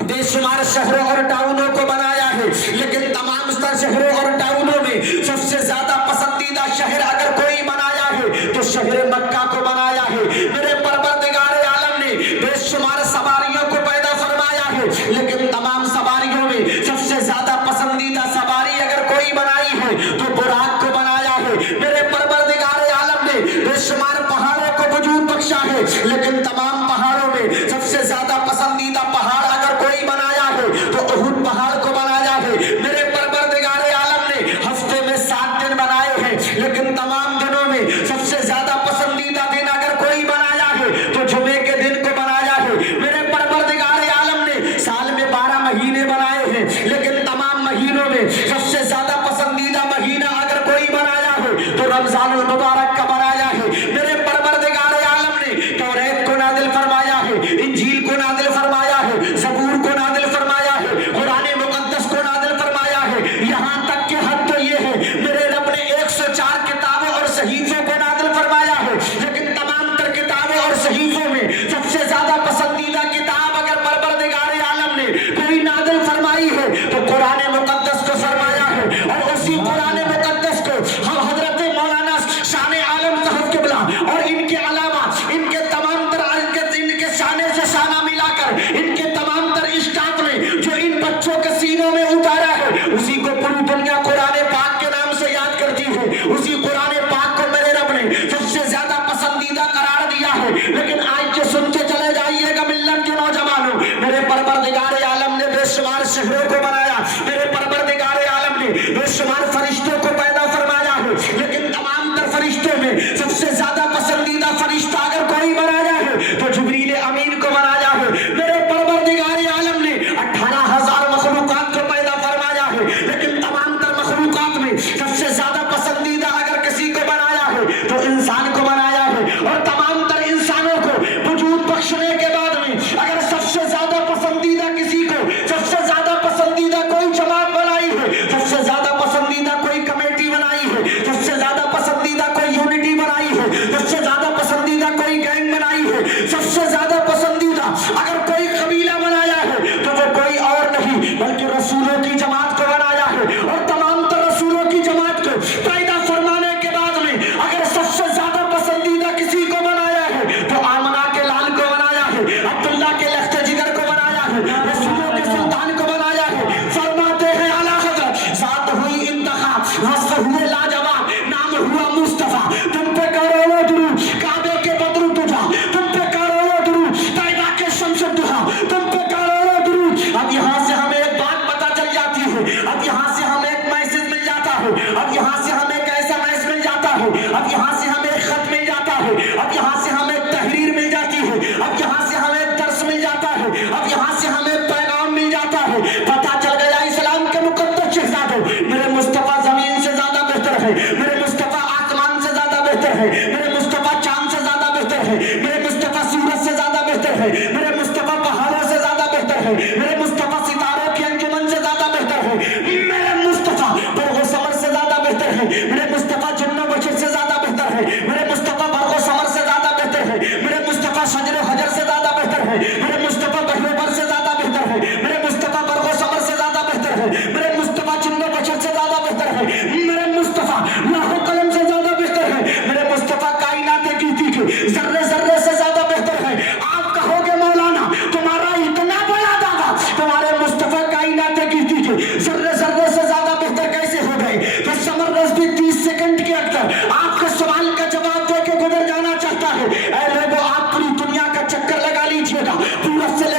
بے شمار شہروں اور ٹاؤنوں کو بنایا ہے، لیکن تمام شہروں اور ٹاؤنوں میں سب سے زیادہ پسندیدہ شہر اگر کوئی بنایا ہے تو شہر مکہ کو بنایا ہے۔ میرے پروردگار عالم نے بے شمار سواریوں کو پیدا فرمایا ہے، لیکن تمام سواریوں میں سب سے زیادہ پسندیدہ سواری اگر کوئی بنائی ہے تو براق کو بنایا ہے۔ میرے پروردگار عالم نے بے شمار پہاڑوں کو وجود بخشا ہے، لیکن تمام پہاڑوں میں سب سے زیادہ پسندیدہ پہاڑ اگر کوئی بنایا ہے تو احد پہاڑ کو بنایا ہے۔ میرے پروردگار عالم نے ہفتے میں 7 دن بنائے ہیں، لیکن تمام دنوں میں سب سے زیادہ پسندیدہ دن اگر کوئی بنایا ہے تو جمعے کے دن کو بنایا ہے۔ میرے پروردگار عالم نے سال میں 12 مہینے بنائے ہیں، لیکن تمام مہینوں میں سب سے زیادہ پسندیدہ مہینہ اگر کوئی بنایا ہے تو رمضان المبارک کا بنایا ہے۔ میرے پروردگار عالم نے توریت کو نازل فرمایا ہے، انجیل کو نازل فرمایا ہے، زبور کو نازل فرمایا ہے، قرآن مقدس کو نازل فرمایا ہے۔ یہاں تک کہ حد تو یہ ہے میرے رب نے 104 کتابوں اور صحیفوں کو نازل فرمایا ہے، لیکن تمام تر کتابوں اور صحیفوں میں سب سے زیادہ پسندیدہ کتاب اگر پروردگار عالم نے کوئی نازل فرمائی ہے تو قرآن مقدس کو فرمایا ہے۔ اور اسی قرآن مقدس کو ہم حضرت مولانا شان عالم صاحب قبلہ اور ان کے علاوہ ان کے تمام تر ان کے شانے سے شانہ ملا کر ان کے تمام تر اسٹاف نے جو ان بچوں کے سینوں میں اتارا ہے اسی کو پوری دنیا قرآن پاک کے نام سے یاد کرتی ہے۔ اسی قرآن پاک کو میرے رب نے سب سے زیادہ پسندیدہ قرار دیا ہے۔ لیکن آج جو سنتے چلے جائیے گا ملت کے نوجوانوں، میرے پروردگار عالم نے بے شمار شہروں کو بنایا، میرے پروردگار عالم نے بے شمار فرشتوں کو پیدا فرمایا ہے، لیکن تمام تر فرشتوں میں سب سے زیادہ پسندیدہ فرشتہ اگر کوئی بنایا ہے تو جبریل امین کو بنایا ہے۔ میرے پروردگار عالم نے 18,000 مخلوقات کو پیدا فرمایا ہے، لیکن تمام تر مخلوقات میں سب سے زیادہ پسندیدہ اگر کسی کو بنایا ہے تو انسان کو بنایا ہے۔ اور تمام تر انسانوں کو وجود بخشنے کے بعد میں اگر سب سے زیادہ پسندیدہ کسی کو سب سے زیادہ پسندیدہ کوئی جماعت بنائی ہے، سب سے زیادہ پسندیدہ کوئی کمیٹی بنائی ہے، سب سے زیادہ پسندیدہ کوئی یونٹی بنائی ہے، سب سے زیادہ پسندیدہ کوئی گینگ بنائی ہے، سب سے زیادہ پسندیدہ اگر کوئی قبیلہ بنایا ہے تو وہ کوئی اور نہیں بلکہ رسولوں کی جماعت کو بنایا ہے۔ اور تمام تر رسولوں کی جماعت کو پیدا فرمانے کے بعد میں اگر سب سے زیادہ پسندیدہ کسی کو بنایا ہے تو آمنہ کے لال کو بنایا ہے، عبداللہ کے لخت جگر کو بنایا ہے، رسولوں کے سلطان کو بنایا ہے۔ فرماتے ہیں اعلیٰ حضرت ذات ہوئی انتخاب، وصف ہوئے لاجواب، نام ہوا مصطفیٰ، تم پہ کروڑوں درود کعبے کے بدر تجھا، تم پہ کروڑوں درود طیبہ کے شمس الدہا، تم پہ کروڑوں درود۔ اب یہاں سے ہمیں ایک بات پتہ چل جاتی ہے، اب یہاں سے ہمیں ایک میسج مل جاتا ہے، اب یہاں سے ہمیں ایک ایسا میسج مل جاتا ہے، اب یہاں سے ہمیں ایک خط مل جاتا ہے، اب یہاں سے ہمیں ایک تحریر مل جاتی ہے، اب یہاں سے ہمیں ایک درس مل جاتا ہے، اب یہاں سے ہمیں ایک پیغام مل جاتا ہے۔ پتہ چل گیا اسلام کے مقدس شہزادوں، میرے مصطفیٰ زمین سے زیادہ بہتر ہے، میرے مصطفیٰ آسمان سے زیادہ بہتر ہے، میرے مصطفیٰ چاند سے زیادہ بہتر ہے، میرے مصطفیٰ سورج سے زیادہ بہتر ہے، میرے مصطفیٰ پہاڑوں سے زیادہ بہتر ہے، میرے مصطفیٰ ستاروں کی انجمن سے زیادہ بہتر ہے، میرے مصطفیٰ برق و ثمر سے زیادہ بہتر ہے، میرے مصطفیٰ جن و بشر سے زیادہ بہتر ہے، میرے مصطفیٰ برق و ثمر سے زیادہ بہتر ہے، میرے مصطفیٰ شجر و حجر سے زیادہ بہتر ہے، میرے مصطفیٰ بحر و بر سے زیادہ بہتر ہے، میرے مصطفیٰ برق و ثمر سے زیادہ بہتر ہے، میرے مصطفیٰ جن و بشر سے زیادہ بہتر ہے، میرے مصطفیٰ لاہ و قلم سے زیادہ بہتر ہے، میرے مصطفیٰ کائنات کیتی کے ذرے ذرے سے زیادہ بہتر ہے۔ آپ کہو گے مولانا تمہارا اتنا بڑا دعویٰ تمہارے مصطفیٰ کائنات کیتی کے ذرے ذرے سے زیادہ بہتر کیسے ہو گئے؟ تو سمر رضوی 30 سیکنڈ کے اندر آپ کے سوال کا جواب دے کے گزر جانا چاہتا ہے۔ اے لوگوں آپ پوری دنیا کا چکر لگا لیجئے گا، پورا سے